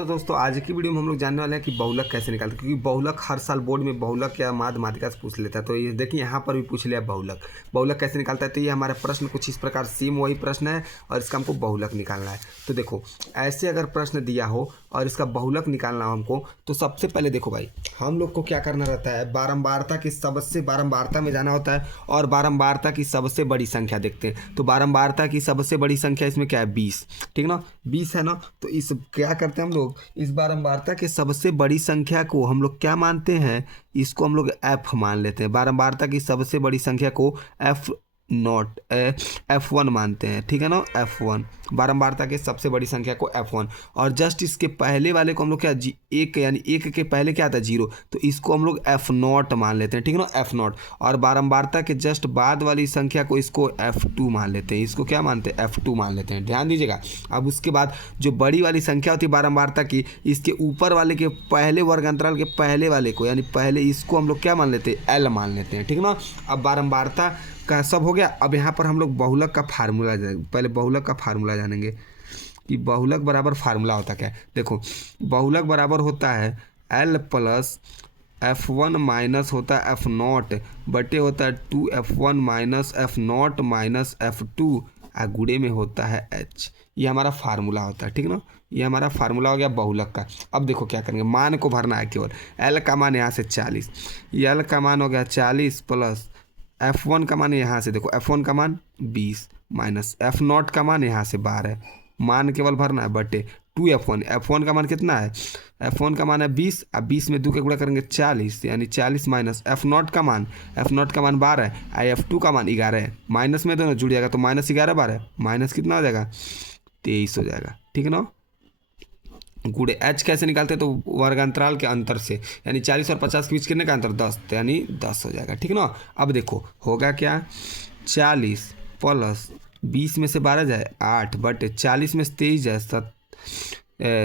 तो दोस्तों आज की वीडियो में हम लोग जानने वाले हैं कि बहुलक कैसे निकालते हैं, क्योंकि बहुलक हर साल बोर्ड में बहुलक या माध्यमातिका से पूछ लेता है। तो ये देखिए यहाँ पर भी पूछ लिया बहुलक कैसे निकालता है। तो ये हमारा प्रश्न कुछ इस प्रकार सेम वही प्रश्न है और इसका हमको बहुलक निकालना है। तो देखो ऐसे अगर प्रश्न दिया हो और इसका बहुलक निकालना हो हमको, तो सबसे पहले देखो भाई हम लोग को क्या करना रहता है, बारंबारता में जाना होता है और बारंबारता की सबसे बड़ी संख्या देखते हैं। तो बारंबारता की सबसे बड़ी संख्या इसमें क्या है, 20, ठीक ना, 20 है ना। तो इस क्या करते हैं हम लोग, इस बारंबारता के सबसे बड़ी संख्या को हम लोग क्या मानते हैं, इसको हम लोग f मान लेते हैं। बारंबारता की सबसे बड़ी संख्या को F1 मानते हैं, ठीक है ना, F1 बारंबारता के सबसे बड़ी संख्या को F1। और जस्ट इसके पहले वाले को हम लोग क्या एक, यानी एक के पहले क्या आता है 0, तो इसको हम लोग F0 मान लेते हैं, ठीक है ना, F0। और बारंबारता के जस्ट बाद वाली संख्या को इसको F2 मान लेते हैं, इसको क्या मानते हैं, F2 मान लेते हैं, ध्यान दीजिएगा। अब उसके बाद जो बड़ी वाली संख्या होती है बारंबारता की, इसके ऊपर वाले के पहले वर्ग अंतराल के पहले वाले को, यानी पहले इसको हम लोग क्या मान लेते हैं, L मान लेते हैं, ठीक ना। अब बारंबारता का सब हो गया। अब यहाँ पर हम लोग बहुलक का फार्मूला जानेंगे। पहले बहुलक का फार्मूला जानेंगे कि बहुलक बराबर फार्मूला होता क्या है। देखो बहुलक बराबर होता है L प्लस F1 माइनस होता है F0 बटे होता है 2F1 minus F0 minus F2 गुणे में होता है H। ये हमारा फार्मूला होता है, ठीक ना। ये हमारा फार्मूला हो गया बहुलक का। अब देखो क्या करेंगे, मान को भरना है केवल। L का मान यहाँ से 40, L का मान हो गया 40 प्लस F1 का मान यहाँ से देखो, F1 का मान 20 माइनस F0 का मान यहाँ से 12, मान केवल भरना है बटे 2F1। F1 का मान कितना है, F1 का मान है 20, अब 20 में 2 के गुणा करेंगे 40, यानी 40 माइनस F0 का मान 12 है, F2 का मान 11 है, माइनस में दोनों जुड़ जाएगा तो माइनस 11 12 माइनस कितना हो जाएगा, 23 हो जाएगा, ठीक है ना। गुणे H कैसे निकालते हैं, तो वर्गांतराल के अंतर से, यानी 40 और 50 के बीच कितने का अंतर, 10, तो यानी 10 हो जाएगा, ठीक है ना। अब देखो होगा क्या, 40 प्लस 20 में से 12 जाए 8 बटे 40 में से 23 जाए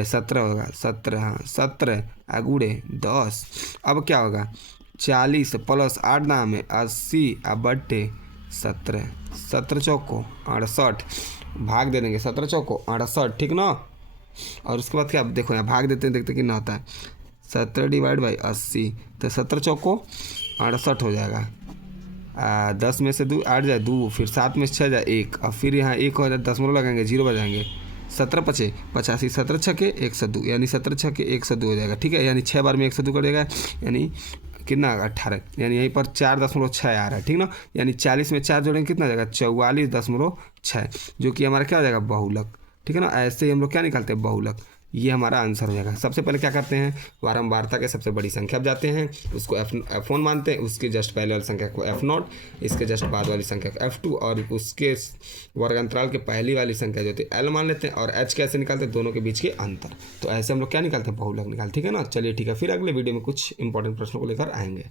17 होगा, 17, हाँ 17 गुणे 10। अब क्या होगा, 40 प्लस 8 नाम है 80 बटे 17, 17 चौको 68, भाग दे देंगे 17 चौको 68, ठीक ना। और उसके बाद क्या, देखो यहाँ भाग देते हैं, देखते कितना होता है, 17 डिवाइड बाई 80, तो 17 चौको 68 हो जाएगा। 10 में से 2 8 जाए 2, फिर 7 में से 6 जाए 1, और फिर यहाँ 1 हो जाए, दशमलव लगाएंगे 0 बजाएंगे, 17 पचे 85, 17 छके 102, यानी 17 छके 102 हो जाएगा, ठीक है। यानी 6 बार में 102 कर देगा, यानी कितना 18, यानी यहीं पर 4.6 आ रहा है, ठीक ना। यानी 40 में 4 जोड़ेंगे कितना हो जाएगा, 44.6, जो कि हमारा क्या हो जाएगा, बहुलक, ठीक है ना। ऐसे ही हम लोग क्या निकालते हैं, बहुलक। ये हमारा आंसर हो जाएगा। सबसे पहले क्या करते हैं, बारंबारता के सबसे बड़ी संख्या पर जाते हैं, उसको F1 मानते हैं, उसके जस्ट पहले वाली संख्या को F0, इसके जस्ट बाद वाली संख्या को F2, और उसके वर्गांतराल के पहली वाली संख्या जो होती है L मान लेते हैं। और H कैसे निकालते हैं, दोनों के बीच के अंतर। तो ऐसे हम लोग क्या निकालते हैं, बहुलक निकालते, ठीक है ना। चलिए ठीक है, फिर अगले वीडियो में कुछ इंपॉर्टेंट प्रश्नों को लेकर आएंगे।